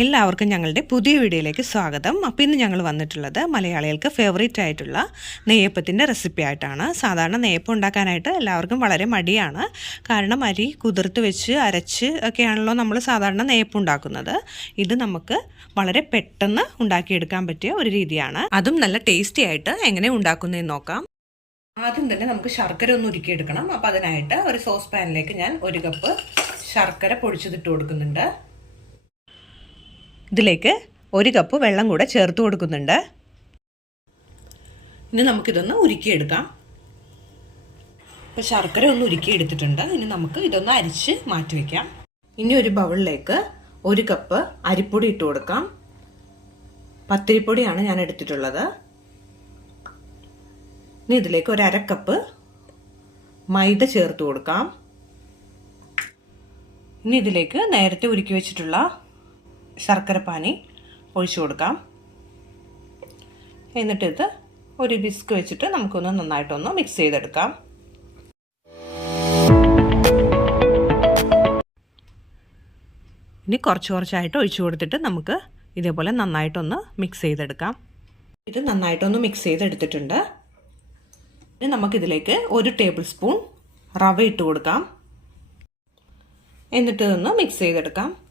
എല്ലാവർക്കും ഞങ്ങളുടെ പുതിയ വീഡിയോയിലേക്ക് സ്വാഗതം. അപ്പോൾ ഇന്ന് ഞങ്ങൾ വന്നിട്ടുള്ളത് മലയാളികൾക്ക് ഫേവറേറ്റ് ആയിട്ടുള്ള നെയ്യപ്പത്തിന്റെ റെസിപ്പി ആയിട്ടാണ്. സാധാരണ നെയ്യപ്പം ഉണ്ടാക്കാനായിട്ട് എല്ലാവർക്കും വളരെ മടിയാണ്. കാരണം അരി കുതിർത്ത് വെച്ച് അരച്ച് ഒക്കെയാണല്ലോ നമ്മൾ സാധാരണ നെയ്യപ്പം ഉണ്ടാക്കുന്നത്. ഇത് നമുക്ക് വളരെ പെട്ടെന്ന് ഉണ്ടാക്കിയെടുക്കാൻ പറ്റിയ ഒരു രീതിയാണ്. അതും നല്ല ടേസ്റ്റി ആയിട്ട് എങ്ങനെ ഉണ്ടാക്കുന്നതെന്ന് നോക്കാം. ആദ്യം തന്നെ നമുക്ക് ശർക്കര ഒന്ന് ഉരുക്കിയെടുക്കണം. അപ്പോൾ അതിനായിട്ട് ഒരു സോസ് പാനിലേക്ക് ഞാൻ ഒരു കപ്പ് ശർക്കര പൊടിച്ചതിട്ട് കൊടുക്കുന്നുണ്ട്. ഇതിലേക്ക് ഒരു കപ്പ് വെള്ളം കൂടെ ചേർത്ത് കൊടുക്കുന്നുണ്ട്. ഇനി നമുക്കിതൊന്ന് ഉരുക്കിയെടുക്കാം. ഇപ്പോൾ ശർക്കര ഒന്ന് ഉരുക്കിയെടുത്തിട്ടുണ്ട്. ഇനി നമുക്ക് ഇതൊന്ന് അരിച്ച് മാറ്റി വയ്ക്കാം ഇനി ഒരു ബൗളിലേക്ക് ഒരു കപ്പ് അരിപ്പൊടി ഇട്ട് കൊടുക്കാം. പത്തിരിപ്പൊടിയാണ് ഞാൻ എടുത്തിട്ടുള്ളത്. ഇനി ഇതിലേക്ക് ഒരു അരക്കപ്പ് കപ്പ് മൈദ ചേർത്ത് കൊടുക്കാം. ഇനി ഇതിലേക്ക് നേരത്തെ ഉരുക്കി വെച്ചിട്ടുള്ള ശർക്കരപ്പാനി ഒഴിച്ചു കൊടുക്കാം. എന്നിട്ട് ഒരു വിസ്ക് വെച്ചിട്ട് നമുക്കൊന്ന് നന്നായിട്ടൊന്ന് മിക്സ് ചെയ്തെടുക്കാം. ഇനി കുറച്ച് കുറച്ചായിട്ട് ഒഴിച്ചു കൊടുത്തിട്ട് നമുക്ക് ഇതേപോലെ നന്നായിട്ടൊന്ന് മിക്സ് ചെയ്തെടുക്കാം. ഇത് നന്നായിട്ടൊന്ന് മിക്സ് ചെയ്തെടുത്തിട്ടുണ്ട്. ഇനി നമുക്കിതിലേക്ക് ഒരു ടേബിൾ സ്പൂൺ റവ ഇട്ട് കൊടുക്കാം. എന്നിട്ട് ഇതൊന്ന് മിക്സ് ചെയ്തെടുക്കാം.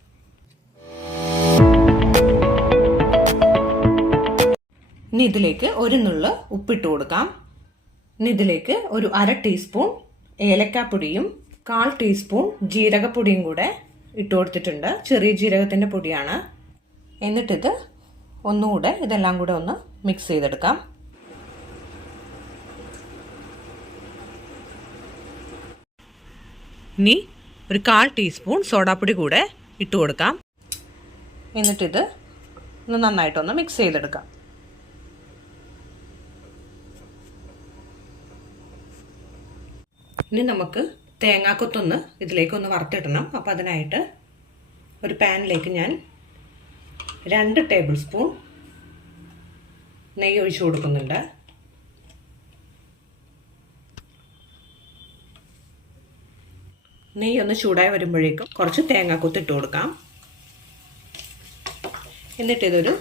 ഇനി ഇതിലേക്ക് ഒരു നുള്ള് ഉപ്പിട്ട് കൊടുക്കാം. ഇനി ഇതിലേക്ക് ഒരു അര ടീസ്പൂൺ ഏലക്കാപ്പൊടിയും കാൽ ടീസ്പൂൺ ജീരകപ്പൊടിയും കൂടെ ഇട്ട് കൊടുത്തിട്ടുണ്ട്. ചെറിയ ജീരകത്തിന്റെ പൊടിയാണ്. എന്നിട്ടിത് ഒന്നുകൂടെ ഇതെല്ലാം കൂടെ ഒന്ന് മിക്സ് ചെയ്തെടുക്കാം. ഇനി ഒരു കാൽ ടീസ്പൂൺ സോഡാപ്പൊടി കൂടെ ഇട്ട് കൊടുക്കാം. എന്നിട്ടിത് ഒന്ന് നന്നായിട്ടൊന്ന് മിക്സ് ചെയ്തെടുക്കാം. ഇനി നമുക്ക് തേങ്ങാക്കൊത്തൊന്ന് ഇതിലേക്കൊന്ന് വറുത്തിടണം. അപ്പോൾ അതിനായിട്ട് ഒരു പാനിലേക്ക് ഞാൻ രണ്ട് ടേബിൾ സ്പൂൺ നെയ്യ് ഒഴിച്ചു കൊടുക്കുന്നുണ്ട്. നെയ്യ് ഒന്ന് ചൂടായി വരുമ്പോഴേക്കും കുറച്ച് തേങ്ങാക്കൊത്ത് ഇട്ട് കൊടുക്കാം. എന്നിട്ട് ഇതൊരു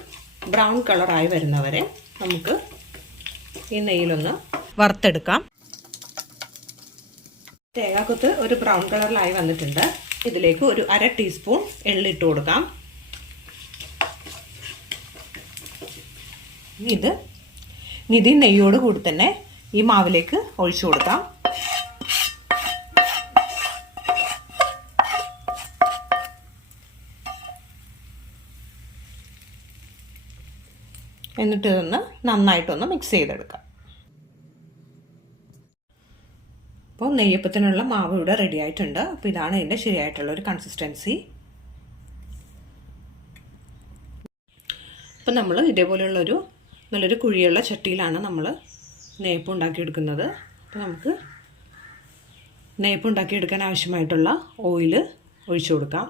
ബ്രൗൺ കളറായി വരുന്നവരെ നമുക്ക് ഈ നെയ്യിലൊന്ന് വറുത്തെടുക്കാം. തേങ്ങാക്കൊത്ത് ഒരു ബ്രൗൺ കളറിലായി വന്നിട്ടുണ്ട്. ഇതിലേക്ക് ഒരു അര ടീസ്പൂൺ എള്ളിട്ട് കൊടുക്കാം. ഇത് നിധി നെയ്യോട് കൂടി തന്നെ ഈ മാവിലേക്ക് ഒഴിച്ചു കൊടുക്കാം. എന്നിട്ട് ഇതൊന്ന് നന്നായിട്ടൊന്ന് മിക്സ് ചെയ്തെടുക്കാം. അപ്പോൾ നെയ്യപ്പത്തിനുള്ള മാവ് ഇവിടെ റെഡി ആയിട്ടുണ്ട്. അപ്പോൾ ഇതാണ് ഇതിന്റെ ശരിയായിട്ടുള്ള ഒരു കൺസിസ്റ്റൻസി അപ്പം നമ്മൾ ഇതേപോലെയുള്ളൊരു നല്ലൊരു കുഴിയുള്ള ചട്ടിയിലാണ് നമ്മൾ നെയ്പ്പ് ഉണ്ടാക്കിയെടുക്കുന്നത്. അപ്പോൾ നമുക്ക് നെയ്പ്പ് ഉണ്ടാക്കിയെടുക്കാൻ ആവശ്യമായിട്ടുള്ള ഓയിൽ ഒഴിച്ചു കൊടുക്കാം.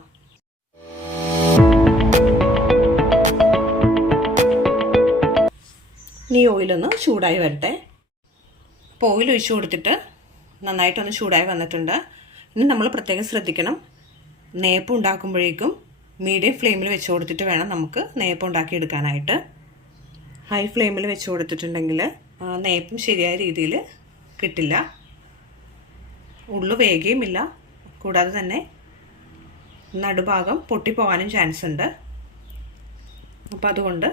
ഇനി ഓയിലൊന്ന് ചൂടായി വരട്ടെ. അപ്പോൾ ഓയിൽ ഒഴിച്ചു കൊടുത്തിട്ട് നന്നായിട്ടൊന്ന് ചൂടായി വന്നിട്ടുണ്ട്. ഇനി നമ്മൾ പ്രത്യേകം ശ്രദ്ധിക്കണം. നേപ്പ് ഉണ്ടാക്കുമ്പോഴേക്കും മീഡിയം ഫ്ലെയിമിൽ വെച്ച് കൊടുത്തിട്ട് വേണം നമുക്ക് നേപ്പ് ഉണ്ടാക്കിയെടുക്കാനായിട്ട് ഹൈ ഫ്ലെയിമിൽ വെച്ച് കൊടുത്തിട്ടുണ്ടെങ്കിൽ നേപ്പും ശരിയായ രീതിയിൽ കിട്ടില്ല. ഉള്ളു വേഗയുമില്ല. കൂടാതെ തന്നെ നടുഭാഗം പൊട്ടിപ്പോകാനും ചാൻസ് ഉണ്ട്. അപ്പോൾ അതുകൊണ്ട്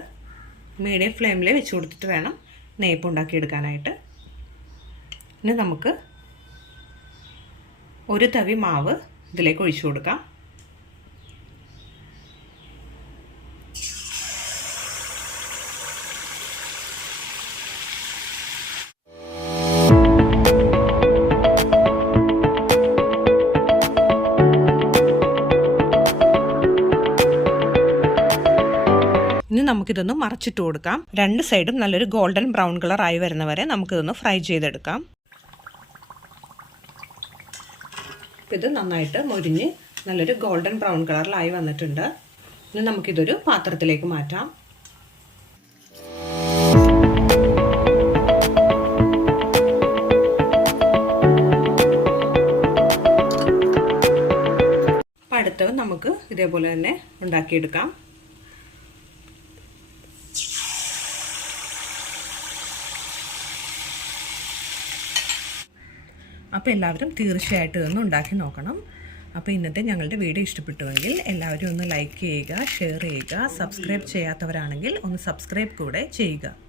മീഡിയം ഫ്ലെയിമിൽ വെച്ച് കൊടുത്തിട്ട് വേണം നേപ്പ് ഉണ്ടാക്കിയെടുക്കാനായിട്ട് ഇനി നമുക്ക് ഒരു തവി മാവ് ഇതിലേക്ക് ഒഴിച്ചു കൊടുക്കാം. ഇനി നമുക്കിതൊന്ന് മറച്ചിട്ട് കൊടുക്കാം. രണ്ട് സൈഡും നല്ലൊരു ഗോൾഡൻ ബ്രൗൺ കളർ ആയി വരുന്നവരെ നമുക്കിതൊന്ന് ഫ്രൈ ചെയ്തെടുക്കാം. ഇത് നന്നായിട്ട് മൊരിഞ്ഞ് നല്ലൊരു ഗോൾഡൻ ബ്രൗൺ കളറിലായി വന്നിട്ടുണ്ട്. ഇനി നമുക്കിതൊരു പാത്രത്തിലേക്ക് മാറ്റാം. അടുത്തത് നമുക്ക് ഇതേപോലെ തന്നെ ഉണ്ടാക്കിയെടുക്കാം. അപ്പോൾ എല്ലാവരും തീർച്ചയായിട്ടും ഇതൊന്ന് ഉണ്ടാക്കി നോക്കണം. അപ്പോൾ ഇന്നത്തെ ഞങ്ങളുടെ വീഡിയോ ഇഷ്ടപ്പെട്ടുവെങ്കിൽ എല്ലാവരും ഒന്ന് ലൈക്ക് ചെയ്യുക ഷെയർ ചെയ്യുക സബ്സ്ക്രൈബ് ചെയ്യാത്തവരാണെങ്കിൽ ഒന്ന് സബ്സ്ക്രൈബ് കൂടെ ചെയ്യുക.